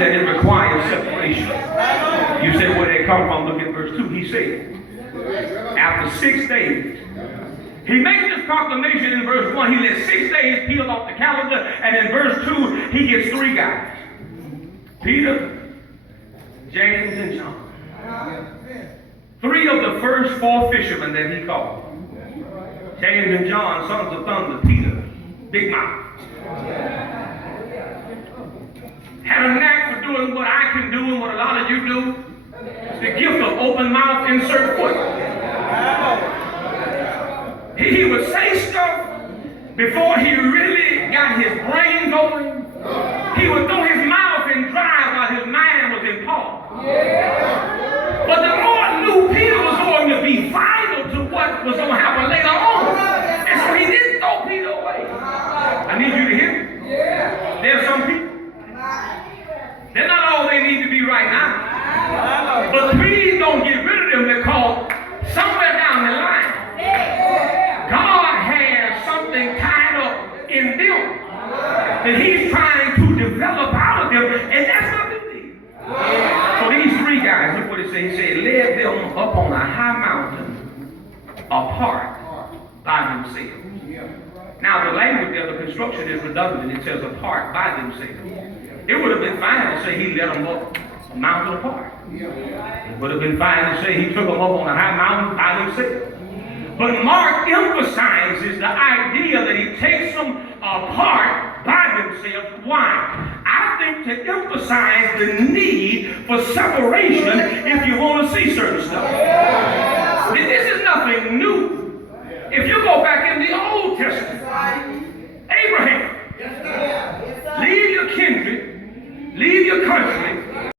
that it requires separation. You say, where they come from? Look at verse 2. He said, after 6 days, he makes this proclamation in verse 1. He lets 6 days peel off the calendar, and in verse 2, he gets 3 guys. Peter, James, and John. 3 of the first 4 fishermen that he called. James and John, sons of thunder. Peter, big mouth. Had a knack for doing what I can do and what a lot of you do. The gift of open mouth, insert foot. He would say stuff before he really got his brain going. He would throw his mouth in drive while his mind was in pause. But the Lord knew Peter was going to be vital to what was going to happen later on. And so he didn't throw Peter away. I need you to hear me. There are some people, they're not all they need to be right now. But please don't get rid of them, because somewhere down the line, God has something tied up in them that he's trying to develop out of them, and that's not the deal. So these 3 guys, look what it says. He said, led them up on a high mountain apart by themselves. Now the language of the construction is redundant. It says apart by themselves. It would have been fine to say he led them up a mountain apart. It would have been fine to say he took them up on a high mountain by themselves. But Mark emphasizes the idea that he takes them apart by themselves. Why? I think to emphasize the need for separation if you want to see certain stuff. This is nothing new. If you go back in the Old Testament,